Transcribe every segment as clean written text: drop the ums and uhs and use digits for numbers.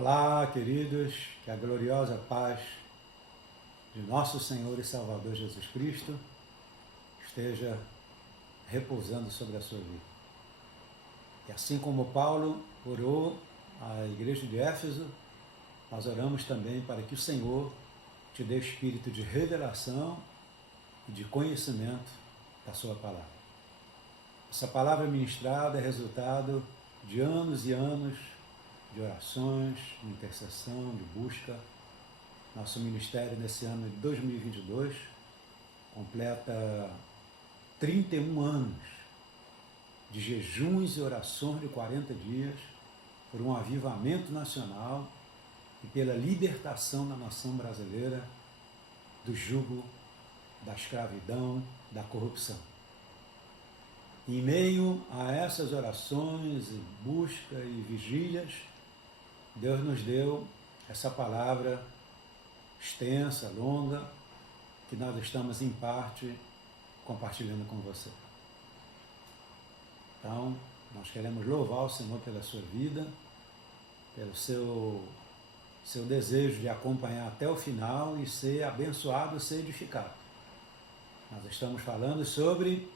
Olá, queridos, que a gloriosa paz de nosso Senhor e Salvador Jesus Cristo esteja repousando sobre a sua vida. E assim como Paulo orou à igreja de Éfeso, nós oramos também para que o Senhor te dê espírito de revelação e de conhecimento da sua palavra. Essa palavra ministrada é resultado de anos e anos de orações, de intercessão, de busca. Nosso ministério nesse ano de 2022 completa 31 anos de jejuns e orações de 40 dias por um avivamento nacional e pela libertação da nação brasileira do jugo da escravidão, da corrupção. Em meio a essas orações, e busca e vigílias, Deus nos deu essa palavra extensa, longa, que nós estamos em parte compartilhando com você. Então, nós queremos louvar o Senhor pela sua vida, pelo seu desejo de acompanhar até o final e ser abençoado, ser edificado. Nós estamos falando sobre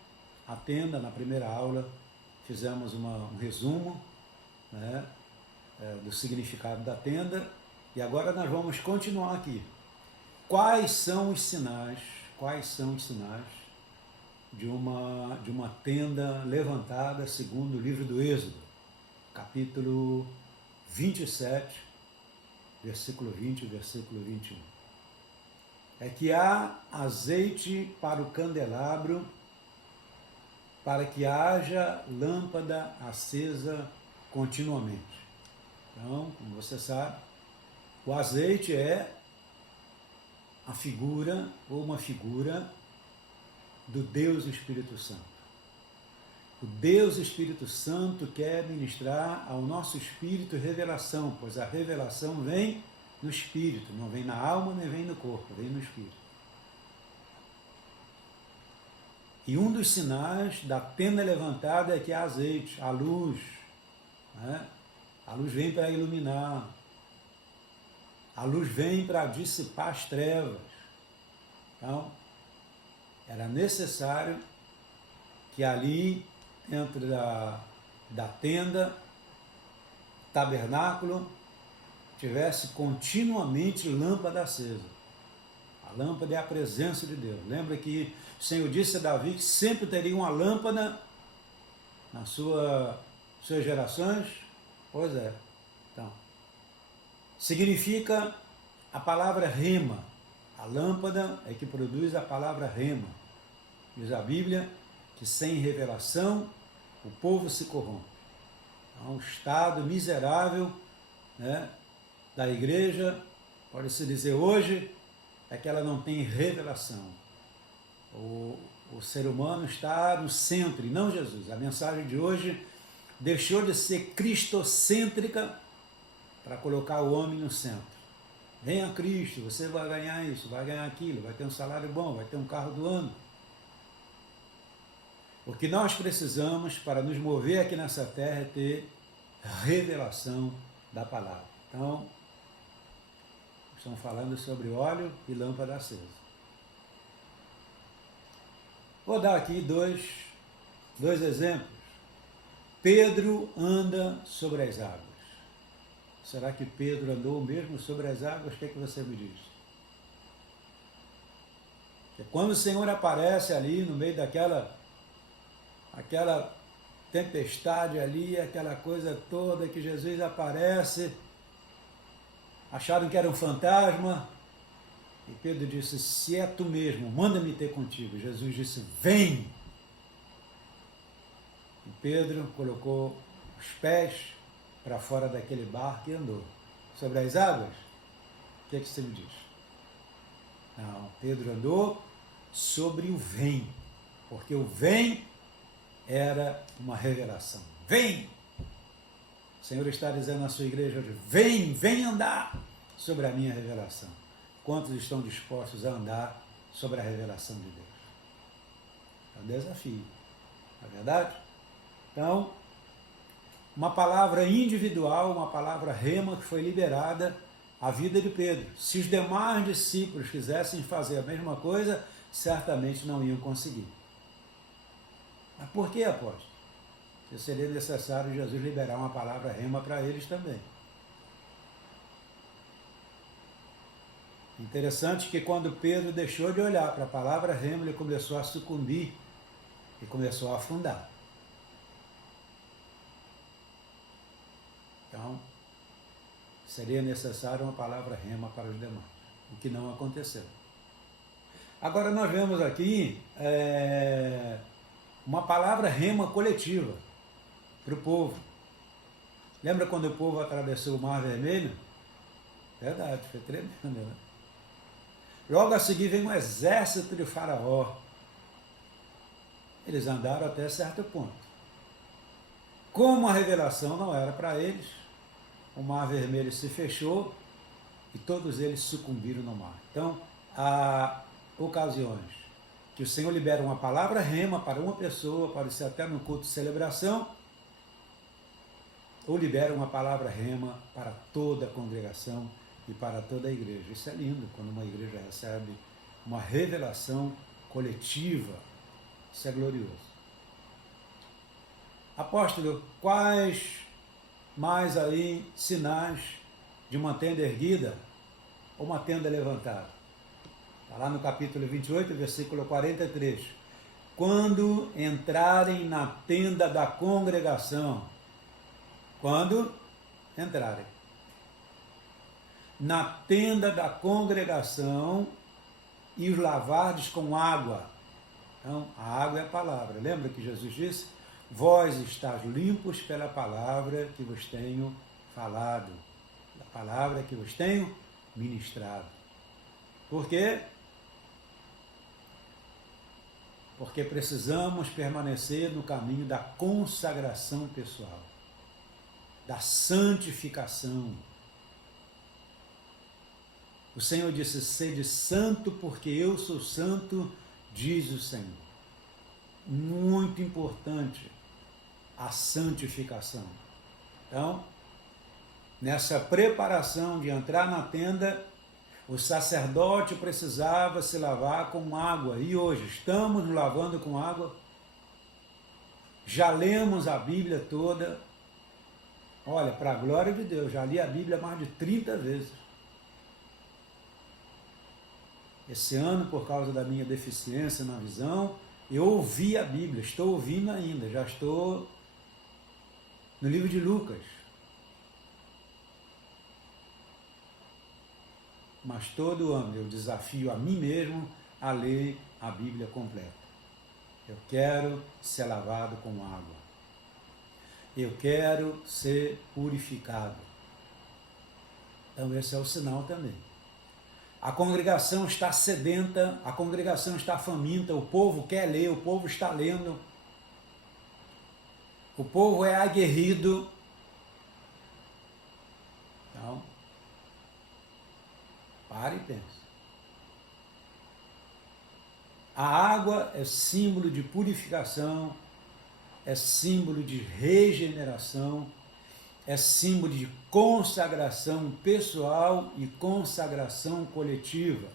a tenda. Na primeira aula fizemos um resumo, né, do significado da tenda, e agora nós vamos continuar aqui. Quais são os sinais de uma tenda levantada segundo o livro do Êxodo, capítulo 27, versículo 20 e versículo 21. É que há azeite para o candelabro, para que haja lâmpada acesa continuamente. Então, como você sabe, o azeite é a figura ou uma figura do Deus Espírito Santo. O Deus Espírito Santo quer ministrar ao nosso espírito revelação, pois a revelação vem no espírito, não vem na alma, nem vem no corpo, vem no espírito. E um dos sinais da tenda levantada é que há azeite, a luz, né? A luz vem para iluminar, a luz vem para dissipar as trevas. Então, era necessário que ali, dentro da tenda, tabernáculo, tivesse continuamente lâmpada acesa. A lâmpada é a presença de Deus. Lembra que o Senhor disse a Davi que sempre teria uma lâmpada nas suas gerações? Pois é. Então, significa a palavra rema. A lâmpada é que produz a palavra rema. Diz a Bíblia que sem revelação o povo se corrompe. Então, um estado miserável, né, da igreja, pode-se dizer hoje, é que ela não tem revelação. O ser humano está no centro e não Jesus. A mensagem de hoje deixou de ser cristocêntrica para colocar o homem no centro. Venha a Cristo, você vai ganhar isso, vai ganhar aquilo, vai ter um salário bom, vai ter um carro do ano. O que nós precisamos para nos mover aqui nessa terra é ter revelação da palavra. Então, estamos falando sobre óleo e lâmpada acesa. Vou dar aqui dois exemplos. Pedro anda sobre as águas. Será que Pedro andou mesmo sobre as águas? O que é que você me diz? Porque quando o Senhor aparece ali no meio daquela tempestade ali, aquela coisa toda que Jesus aparece, acharam que era um fantasma, e Pedro disse, se é tu mesmo, manda-me ter contigo. Jesus disse, vem! E Pedro colocou os pés para fora daquele barco e andou. Sobre as águas, o que é que você me diz? Não, Pedro andou sobre o vem, porque o vem era uma revelação. Vem! O Senhor está dizendo à sua igreja hoje, vem andar sobre a minha revelação. Quantos estão dispostos a andar sobre a revelação de Deus? É um desafio, não é verdade? Então, uma palavra individual, uma palavra rema que foi liberada à vida de Pedro. Se os demais discípulos quisessem fazer a mesma coisa, certamente não iam conseguir. Mas por que, apóstolo? Que seria necessário Jesus liberar uma palavra rema para eles também. Interessante que quando Pedro deixou de olhar para a palavra rema, ele começou a sucumbir e começou a afundar. Então, seria necessário uma palavra rema para os demais, o que não aconteceu. Agora nós vemos aqui uma palavra rema coletiva para o povo. Lembra quando o povo atravessou o Mar Vermelho? Verdade, foi tremendo, né? Logo a seguir vem um exército de Faraó. Eles andaram até certo ponto. Como a revelação não era para eles, o Mar Vermelho se fechou e todos eles sucumbiram no mar. Então, há ocasiões que o Senhor libera uma palavra rema para uma pessoa, pode ser até no culto de celebração, ou libera uma palavra rema para toda a congregação e para toda a igreja. Isso é lindo, quando uma igreja recebe uma revelação coletiva. Isso é glorioso. Apóstolo, quais mais aí sinais de uma tenda erguida ou uma tenda levantada? Está lá no capítulo 28, versículo 43. Quando entrarem na tenda da congregação, quando entrarem na tenda da congregação e os lavardes com água. Então, a água é a palavra. Lembra que Jesus disse? Vós estáis limpos pela palavra que vos tenho falado, a palavra que vos tenho ministrado. Por quê? Porque precisamos permanecer no caminho da consagração pessoal, da santificação. O Senhor disse, sede santo porque eu sou santo, diz o Senhor. Muito importante a santificação. Então, nessa preparação de entrar na tenda, o sacerdote precisava se lavar com água. E hoje, estamos nos lavando com água? Já lemos a Bíblia toda? Olha, para a glória de Deus, já li a Bíblia mais de 30 vezes. Esse ano, por causa da minha deficiência na visão, eu ouvi a Bíblia, estou ouvindo ainda, já estou no livro de Lucas. Mas todo ano eu desafio a mim mesmo a ler a Bíblia completa. Eu quero ser lavado com água. Eu quero ser purificado. Então esse é o sinal também. A congregação está sedenta, a congregação está faminta, o povo quer ler, o povo está lendo. O povo é aguerrido. Então, pare e pense. A água é símbolo de purificação, é símbolo de regeneração, é símbolo de consagração pessoal e consagração coletiva.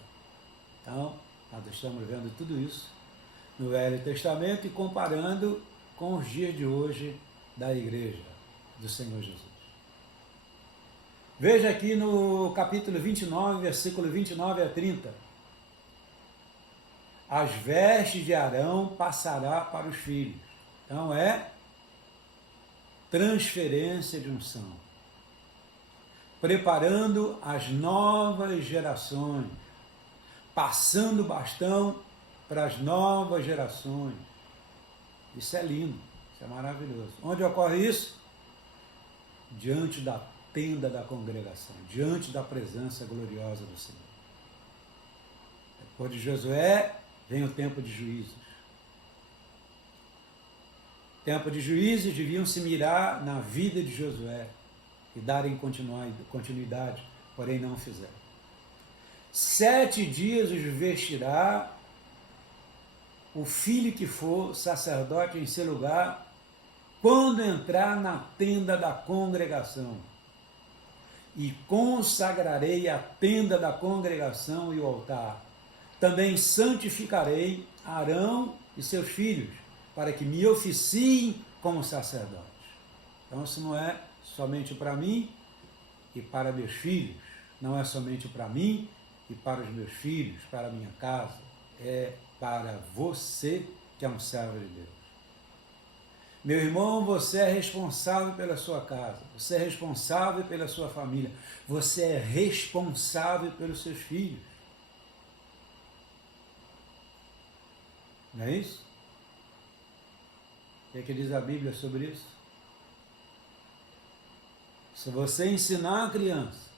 Então, nós estamos vendo tudo isso no Velho Testamento e comparando com os dias de hoje da igreja do Senhor Jesus. Veja aqui no capítulo 29, versículo 29 a 30. As vestes de Arão passará para os filhos. Então é transferência de unção. Preparando as novas gerações. Passando o bastão para as novas gerações. Isso é lindo, isso é maravilhoso. Onde ocorre isso? Diante da tenda da congregação, diante da presença gloriosa do Senhor. Depois de Josué, vem o tempo de juízos. Tempo de juízes deviam se mirar na vida de Josué e darem continuidade, porém não fizeram. 7 dias os vestirá o filho que for sacerdote em seu lugar, quando entrar na tenda da congregação, e consagrarei a tenda da congregação e o altar. Também santificarei Arão e seus filhos, para que me oficiem como sacerdotes. Então isso não é somente para mim e para meus filhos, não é somente para mim e para os meus filhos, para a minha casa, é para você que é um servo de Deus. Meu irmão, você é responsável pela sua casa, você é responsável pela sua família, você é responsável pelos seus filhos. Não é isso? O que diz a Bíblia sobre isso? Se você ensinar a criança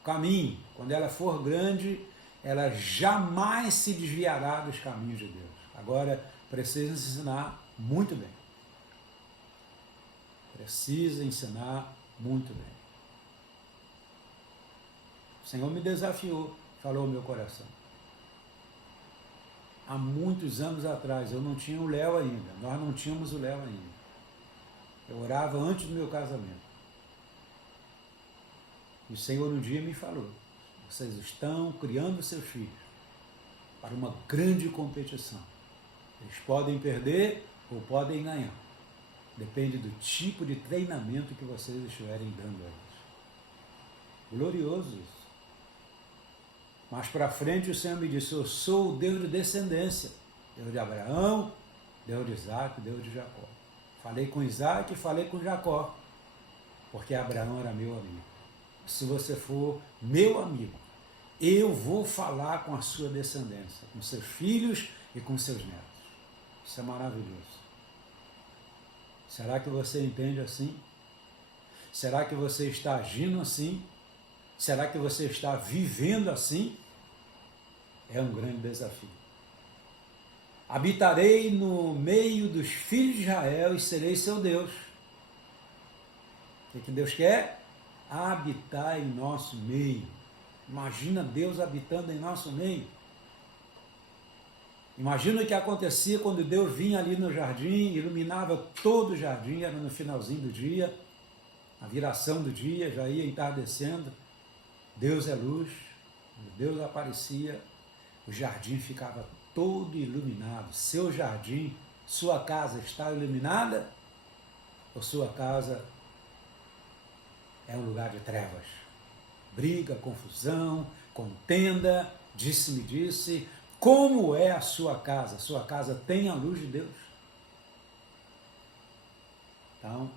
o caminho, quando ela for grande, ela jamais se desviará dos caminhos de Deus. Agora, precisa ensinar muito bem. Precisa ensinar muito bem. O Senhor me desafiou, falou ao meu coração. Há muitos anos atrás, eu não tinha o Léo ainda, nós não tínhamos o Léo ainda. Eu orava antes do meu casamento. E o Senhor um dia me falou, vocês estão criando seus filhos para uma grande competição. Eles podem perder ou podem ganhar. Depende do tipo de treinamento que vocês estiverem dando a eles. Glorioso isso. Mais para frente o Senhor me disse, eu sou o Deus de descendência. Deus de Abraão, Deus de Isaac, Deus de Jacó. Falei com Isaac e falei com Jacó, porque Abraão era meu amigo. Se você for meu amigo, eu vou falar com a sua descendência, com seus filhos e com seus netos. Isso é maravilhoso. Será que você entende assim? Será que você está agindo assim? Será que você está vivendo assim? É um grande desafio. Habitarei no meio dos filhos de Israel e serei seu Deus. O que Deus quer? Habitar em nosso meio. Imagina Deus habitando em nosso meio. Imagina o que acontecia quando Deus vinha ali no jardim, iluminava todo o jardim, era no finalzinho do dia, a viração do dia, já ia entardecendo. Deus é luz, Deus aparecia, o jardim ficava todo iluminado. Seu jardim, sua casa está iluminada? Ou sua casa é um lugar de trevas? Briga, confusão, contenda, disse-me disse. Como é a sua casa? Sua casa tem a luz de Deus? Então,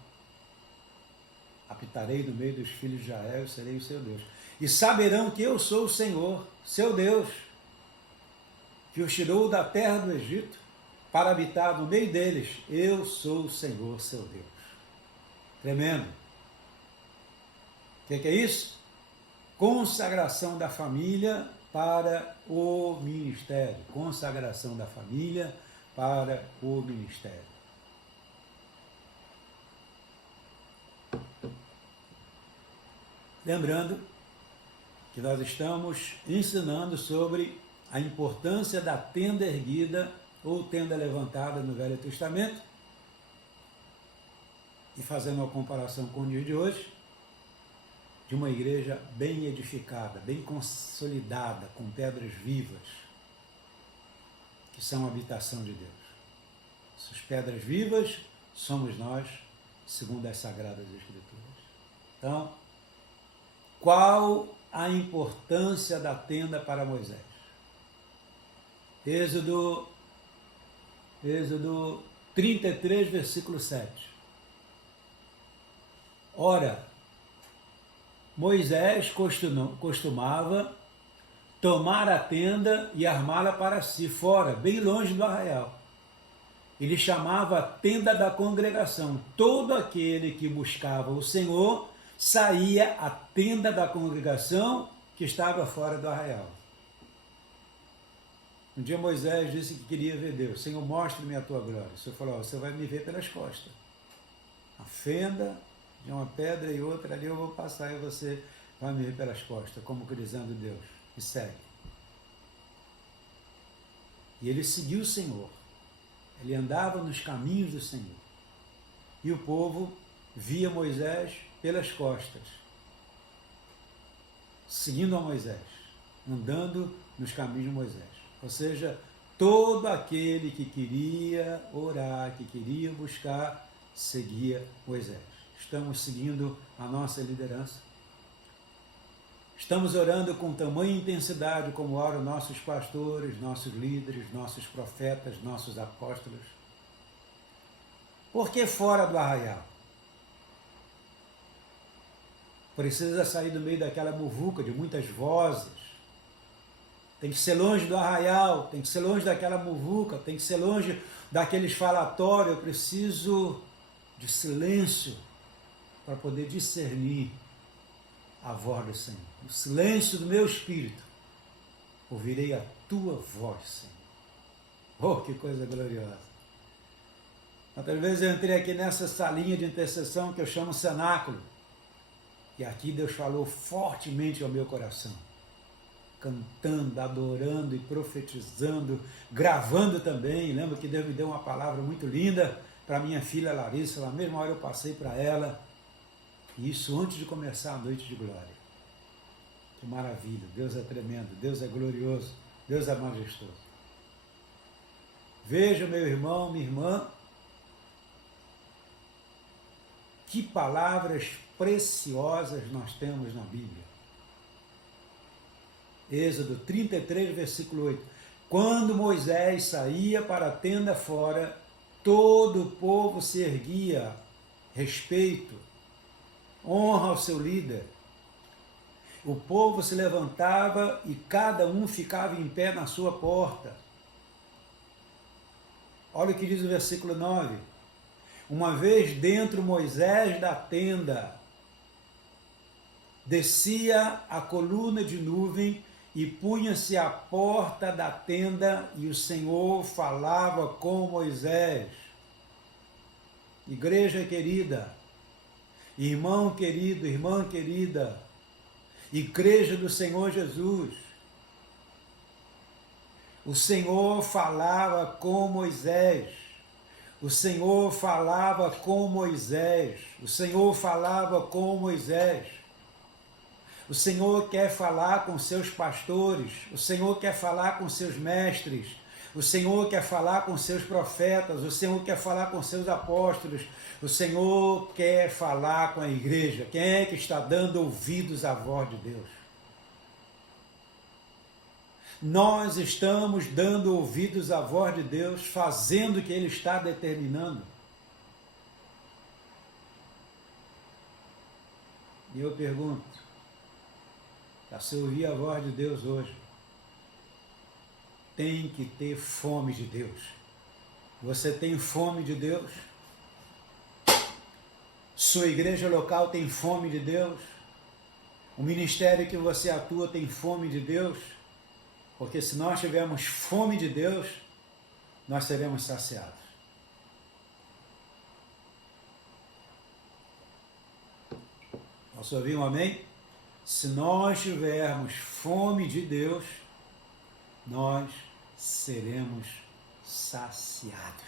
habitarei no meio dos filhos de Israel e serei o seu Deus. E saberão que eu sou o Senhor, seu Deus, que os tirou da terra do Egito para habitar no meio deles. Eu sou o Senhor, seu Deus. Tremendo. O que é isso? Consagração da família para o ministério. Consagração da família para o ministério. Lembrando que nós estamos ensinando sobre a importância da tenda erguida ou tenda levantada no Velho Testamento e fazendo uma comparação com o dia de hoje, de uma igreja bem edificada, bem consolidada, com pedras vivas, que são a habitação de Deus. Essas pedras vivas somos nós, segundo as Sagradas Escrituras. Então, qual a importância da tenda para Moisés? Êxodo 33, versículo 7. Ora, Moisés costumava tomar a tenda e armá-la para si, fora, bem longe do arraial. Ele chamava a tenda da congregação. Todo aquele que buscava o Senhor saía à tenda da congregação que estava fora do arraial. Um dia Moisés disse que queria ver Deus. Senhor, mostre-me a tua glória. O Senhor falou, você vai me ver pelas costas. A fenda de uma pedra e outra ali eu vou passar e você vai me ver pelas costas, como dizendo Deus, e segue. E ele seguiu o Senhor. Ele andava nos caminhos do Senhor. e o povo via Moisés pelas costas, seguindo a Moisés, andando nos caminhos de Moisés. Ou seja, todo aquele que queria orar, que queria buscar, seguia Moisés. Estamos seguindo a nossa liderança. Estamos orando com tamanha intensidade como oram nossos pastores, nossos líderes, nossos profetas, nossos apóstolos. Por que fora do arraial? Precisa sair do meio daquela muvuca de muitas vozes. Tem que ser longe do arraial, tem que ser longe daquela muvuca, tem que ser longe daqueles falatórios. Eu preciso de silêncio para poder discernir a voz do Senhor. No silêncio do meu espírito, ouvirei a tua voz, Senhor. Oh, que coisa gloriosa! Outras vezes eu entrei aqui nessa salinha de intercessão que eu chamo cenáculo. E aqui Deus falou fortemente ao meu coração. Cantando, adorando e profetizando, gravando também. Lembro que Deus me deu uma palavra muito linda para minha filha Larissa. Na mesma hora eu passei para ela. E isso antes de começar a noite de glória. Que maravilha! Deus é tremendo, Deus é glorioso, Deus é majestoso. Veja, meu irmão, minha irmã, que palavras preciosas nós temos na Bíblia. Êxodo 33, versículo 8. Quando Moisés saía para a tenda fora, todo o povo se erguia, respeito, honra ao seu líder. O povo se levantava e cada um ficava em pé na sua porta. Olha o que diz o versículo 9. Uma vez dentro Moisés da tenda, descia a coluna de nuvem e punha-se à porta da tenda e o Senhor falava com Moisés. Igreja querida, irmão querido, irmã querida, Igreja do Senhor Jesus, o Senhor falava com Moisés, o Senhor falava com Moisés, o Senhor falava com Moisés. O Senhor quer falar com seus pastores, o Senhor quer falar com seus mestres, o Senhor quer falar com seus profetas, o Senhor quer falar com seus apóstolos, o Senhor quer falar com a igreja. Quem é que está dando ouvidos à voz de Deus? Nós estamos dando ouvidos à voz de Deus, fazendo o que Ele está determinando. E eu pergunto, para você ouvir a voz de Deus hoje, tem que ter fome de Deus. Você tem fome de Deus? Sua igreja local tem fome de Deus? O ministério que você atua tem fome de Deus? Porque se nós tivermos fome de Deus, nós seremos saciados. Posso ouvir um amém? Se nós tivermos fome de Deus, nós seremos saciados.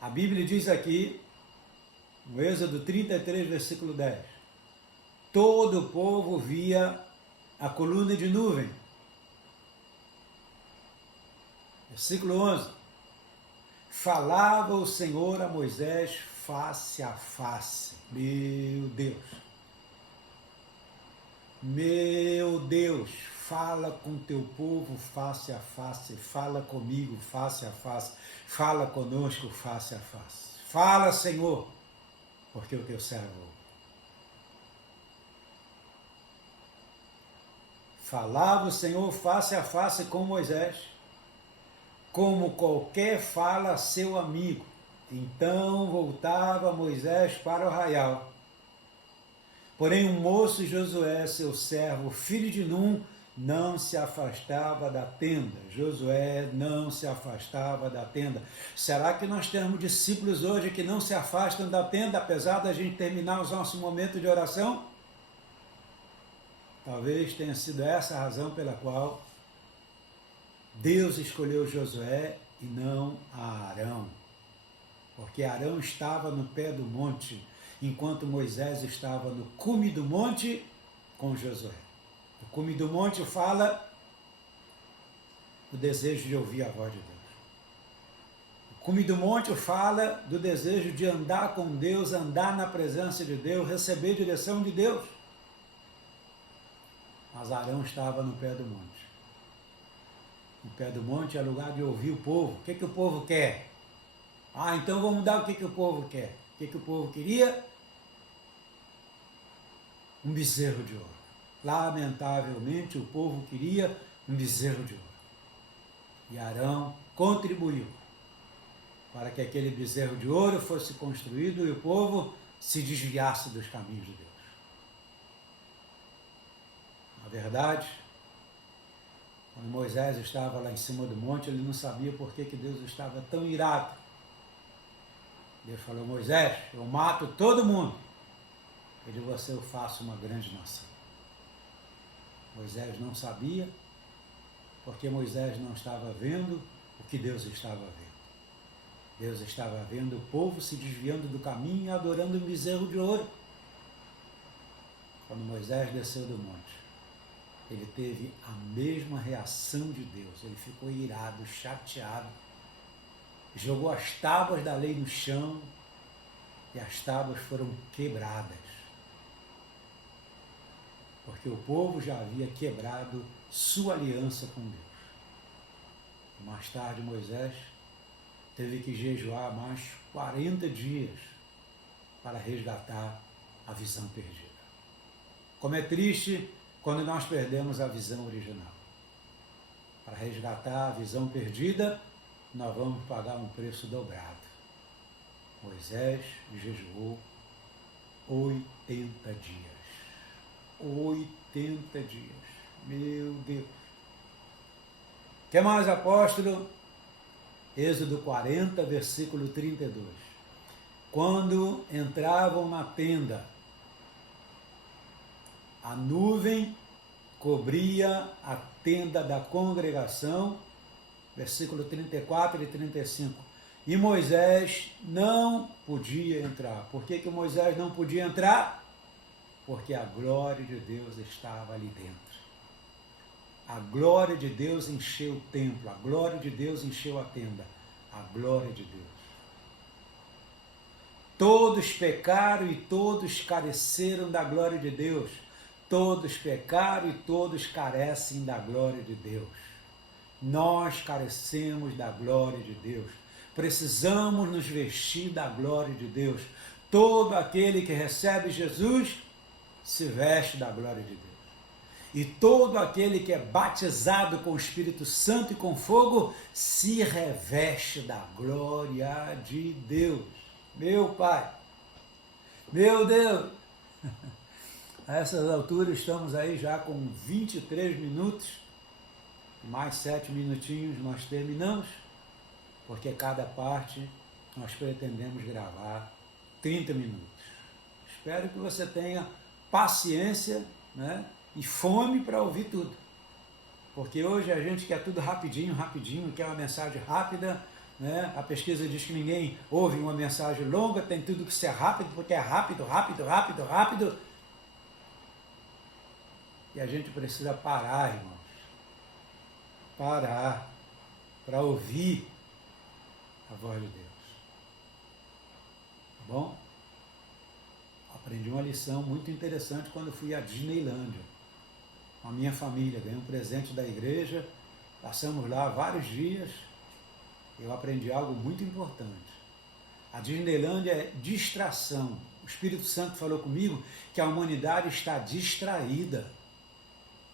A Bíblia diz aqui, no Êxodo 33, versículo 10, todo o povo via a coluna de nuvem. Versículo 11, falava o Senhor a Moisés face a face. Meu Deus! Meu Deus, fala com teu povo face a face, fala comigo face a face, fala conosco face a face. Fala, Senhor, porque o teu servo ouve. Falava o Senhor face a face com Moisés, como qualquer fala a seu amigo. Então voltava Moisés para o arraial. Porém, o moço Josué, seu servo, filho de Num, não se afastava da tenda. Josué não se afastava da tenda. Será que nós temos discípulos hoje que não se afastam da tenda, apesar da gente terminar o nosso momento de oração? Talvez tenha sido essa a razão pela qual Deus escolheu Josué e não a Arão, porque Arão estava no pé do monte, enquanto Moisés estava no cume do monte com Josué. O cume do monte fala o desejo de ouvir a voz de Deus. O cume do monte fala do desejo de andar com Deus, andar na presença de Deus, receber direção de Deus. Mas Arão estava no pé do monte. No pé do monte é lugar de ouvir o povo. O que o povo quer? Então vamos dar o que o povo quer. O que o povo queria? Um bezerro de ouro. Lamentavelmente, o povo queria um bezerro de ouro. E Arão contribuiu para que aquele bezerro de ouro fosse construído e o povo se desviasse dos caminhos de Deus. Na verdade, quando Moisés estava lá em cima do monte, ele não sabia por que Deus estava tão irado. Deus falou: Moisés, eu mato todo mundo, e de você eu faço uma grande nação. Moisés não sabia, porque Moisés não estava vendo o que Deus estava vendo. Deus estava vendo o povo se desviando do caminho e adorando um bezerro de ouro. Quando Moisés desceu do monte, ele teve a mesma reação de Deus. Ele ficou irado, chateado, jogou as tábuas da lei no chão e as tábuas foram quebradas. Porque o povo já havia quebrado sua aliança com Deus. E mais tarde Moisés teve que jejuar mais 40 dias para resgatar a visão perdida. Como é triste quando nós perdemos a visão original. Para resgatar a visão perdida, nós vamos pagar um preço dobrado. Moisés jejuou 80 dias. 80 dias. Meu Deus. O que mais, apóstolo? Êxodo 40, versículo 32. Quando entravam na tenda, a nuvem cobria a tenda da congregação, versículo 34 e 35. E Moisés não podia entrar. Por que Moisés não podia entrar? Porque a glória de Deus estava ali dentro. A glória de Deus encheu o templo, a glória de Deus encheu a tenda, a glória de Deus. Todos pecaram e todos careceram da glória de Deus. Todos pecaram e todos carecem da glória de Deus. Nós carecemos da glória de Deus. Precisamos nos vestir da glória de Deus. Todo aquele que recebe Jesus se veste da glória de Deus. E todo aquele que é batizado com o Espírito Santo e com fogo se reveste da glória de Deus. Meu Pai, meu Deus, a essas alturas estamos aí já com 23 minutos, mais 7 minutinhos nós terminamos, porque cada parte nós pretendemos gravar 30 minutos. Espero que você tenha paciência, né, e fome para ouvir tudo. Porque hoje a gente quer tudo rapidinho, quer uma mensagem rápida, né? A pesquisa diz que ninguém ouve uma mensagem longa, tem tudo que ser rápido, porque é rápido. E a gente precisa parar, irmãos. Parar para ouvir a voz de Deus. Tá bom? Aprendi uma lição muito interessante quando fui à Disneylândia. Com a minha família, ganhei um presente da igreja, passamos lá vários dias, eu aprendi algo muito importante. A Disneylândia é distração. O Espírito Santo falou comigo que a humanidade está distraída.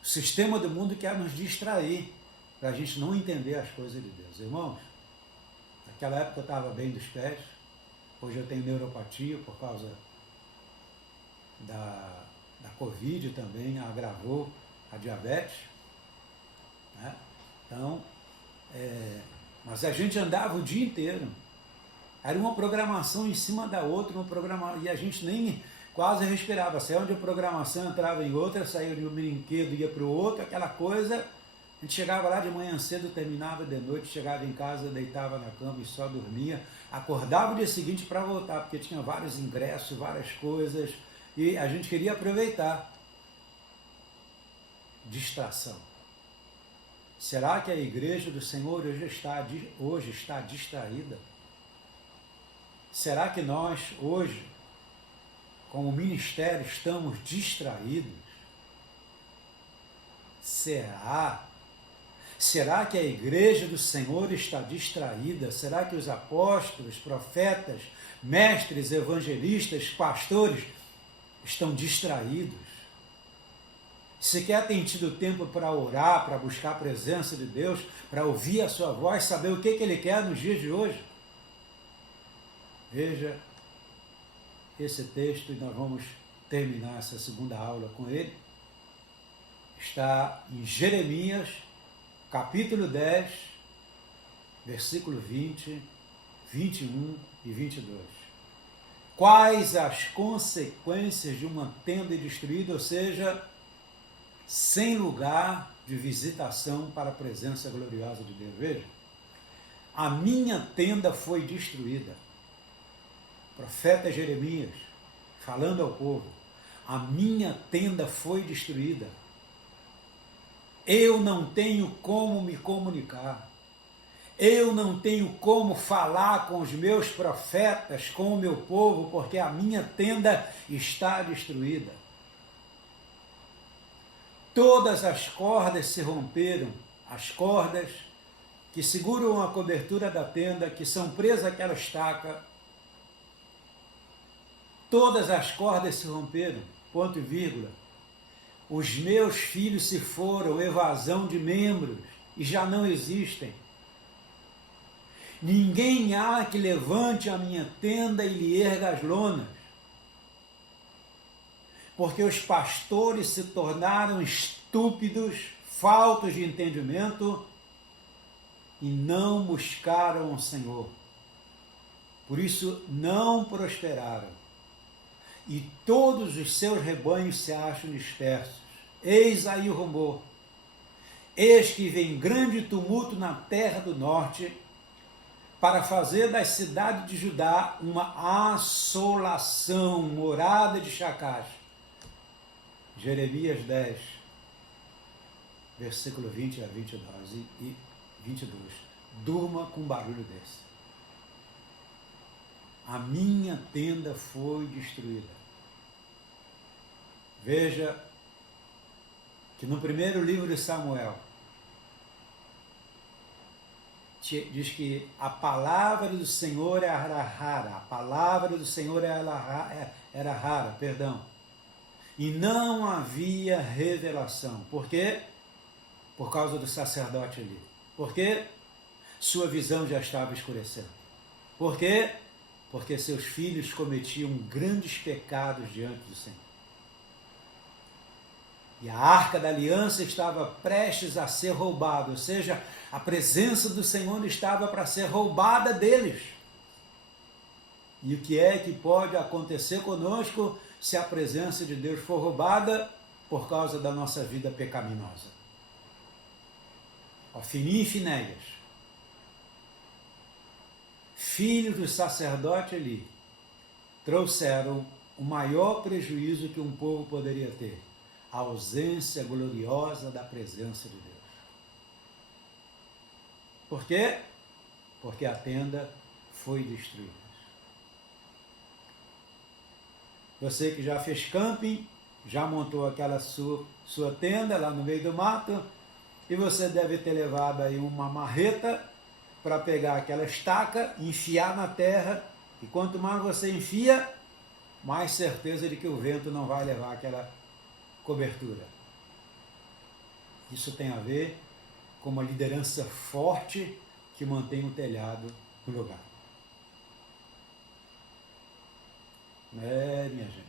O sistema do mundo quer nos distrair, para a gente não entender as coisas de Deus. Irmãos, naquela época eu estava bem dos pés, hoje eu tenho neuropatia por causa da Covid também, agravou a diabetes, né? Então, mas a gente andava o dia inteiro, era uma programação em cima da outra, e a gente nem quase respirava, saía de uma programação, entrava em outra, saía de um brinquedo, ia para o outro, aquela coisa, A gente chegava lá de manhã cedo, terminava de noite, chegava em casa, deitava na cama e só dormia. Acordava o dia seguinte para voltar, porque tinha vários ingressos, várias coisas, e a gente queria aproveitar. Distração. Será que a igreja do Senhor hoje está distraída? Será que nós hoje, como ministério, estamos distraídos? Será? Será que a igreja do Senhor está distraída? Será que os apóstolos, profetas, mestres, evangelistas, pastores estão distraídos? Sequer tem tido tempo para orar, para buscar a presença de Deus, para ouvir a sua voz, saber o que Ele quer nos dias de hoje? Veja esse texto e nós vamos terminar essa segunda aula com ele. Está em Jeremias, capítulo 10, versículo 20, 21 e 22. Quais as consequências de uma tenda destruída, ou seja, sem lugar de visitação para a presença gloriosa de Deus? Veja, a minha tenda foi destruída. Profeta Jeremias, falando ao povo, a minha tenda foi destruída. Eu não tenho como me comunicar. Eu não tenho como falar com os meus profetas, com o meu povo, porque a minha tenda está destruída. Todas as cordas se romperam, as cordas que seguram a cobertura da tenda, que são presas àquela estaca. Todas as cordas se romperam, ponto e vírgula. Os meus filhos se foram, evasão de membros, e já não existem. Ninguém há que levante a minha tenda e lhe erga as lonas, porque os pastores se tornaram estúpidos, faltos de entendimento, e não buscaram o Senhor. Por isso não prosperaram. E todos os seus rebanhos se acham dispersos. Eis aí o rumor. Eis que vem grande tumulto na terra do norte, para fazer das cidades de Judá uma assolação, morada de chacais. Jeremias 10, versículo 20 a 22 e 22. Durma com um barulho desse. A minha tenda foi destruída. Veja que no primeiro livro de Samuel diz que a palavra do Senhor era rara. A palavra do Senhor era rara, perdão. E não havia revelação. Por quê? Por causa do sacerdote ali. Por quê? Sua visão já estava escurecendo. Por quê? Porque seus filhos cometiam grandes pecados diante do Senhor. E a arca da aliança estava prestes a ser roubada, ou seja, a presença do Senhor estava para ser roubada deles. E o que é que pode acontecer conosco se a presença de Deus for roubada por causa da nossa vida pecaminosa? Ofni e Finéias, filhos do sacerdote ali, trouxeram o maior prejuízo que um povo poderia ter: a ausência gloriosa da presença de Deus. Por quê? Porque a tenda foi destruída. Você que já fez camping, já montou aquela sua tenda lá no meio do mato, e você deve ter levado aí uma marreta para pegar aquela estaca, enfiar na terra, e quanto mais você enfia, mais certeza de que o vento não vai levar aquela cobertura. Isso tem a ver com uma liderança forte que mantém o telhado no lugar. Minha gente.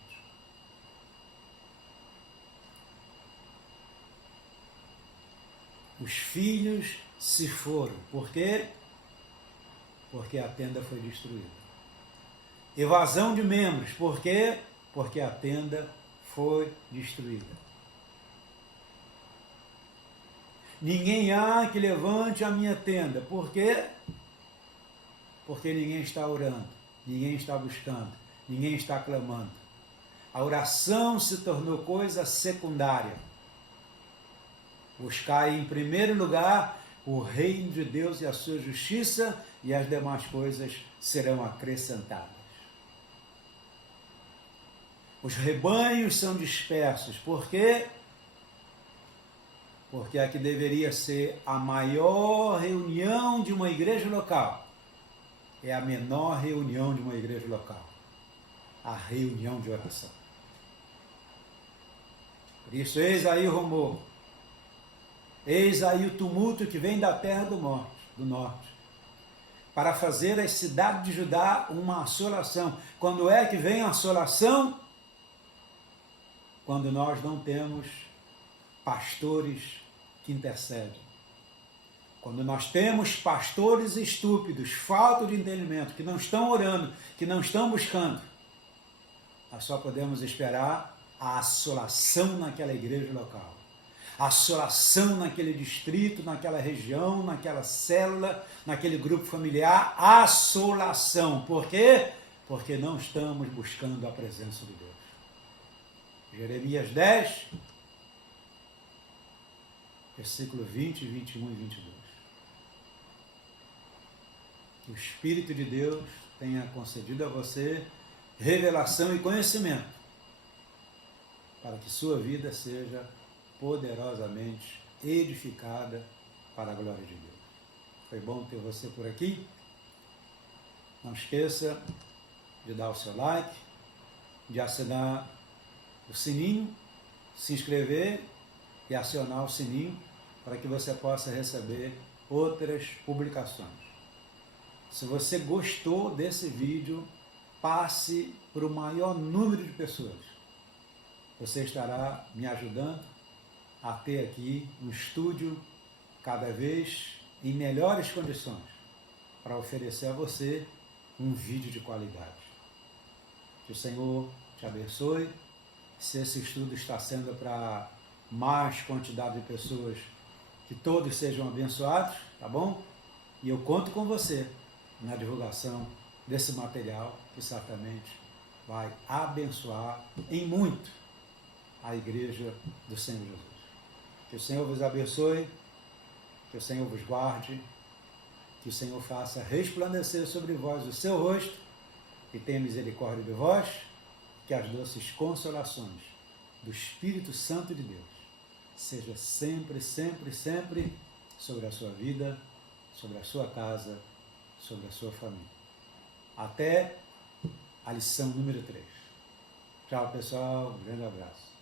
Os filhos se foram. Por quê? Porque a tenda foi destruída. Evasão de membros. Por quê? Porque a tenda foi destruída. Ninguém há que levante a minha tenda. Por quê? Porque ninguém está orando, ninguém está buscando, ninguém está clamando. A oração se tornou coisa secundária. Buscai em primeiro lugar o reino de Deus e a sua justiça, e as demais coisas serão acrescentadas. Os rebanhos são dispersos. Por quê? Porque a que deveria ser a maior reunião de uma igreja local é a menor reunião de uma igreja local. A reunião de oração. Por isso, eis aí o rumor. Eis aí o tumulto que vem da terra do norte, para fazer as cidades de Judá uma assolação. Quando é que vem a assolação? Quando nós não temos pastores que intercedem. Quando nós temos pastores estúpidos, falta de entendimento, que não estão orando, que não estão buscando, nós só podemos esperar a assolação naquela igreja local. A assolação naquele distrito, naquela região, naquela célula, naquele grupo familiar, assolação. Por quê? Porque não estamos buscando a presença de Deus. Jeremias 10, versículo 20, 21 e 22. Que o Espírito de Deus tenha concedido a você revelação e conhecimento, para que sua vida seja poderosamente edificada para a glória de Deus. Foi bom ter você por aqui. Não esqueça de dar o seu like, de assinar o sininho, se inscrever e acionar o sininho para que você possa receber outras publicações. Se você gostou desse vídeo, passe para o maior número de pessoas. Você estará me ajudando a ter aqui um estúdio cada vez em melhores condições para oferecer a você um vídeo de qualidade. Que o Senhor te abençoe. Se esse estudo está sendo para mais quantidade de pessoas, que todos sejam abençoados, tá bom? E eu conto com você na divulgação desse material que certamente vai abençoar em muito a igreja do Senhor Jesus. Que o Senhor vos abençoe, que o Senhor vos guarde, que o Senhor faça resplandecer sobre vós o seu rosto e tenha misericórdia de vós, que as doces consolações do Espírito Santo de Deus seja sempre, sempre, sempre sobre a sua vida, sobre a sua casa, sobre a sua família. Até a lição número 3. Tchau, pessoal. Um grande abraço.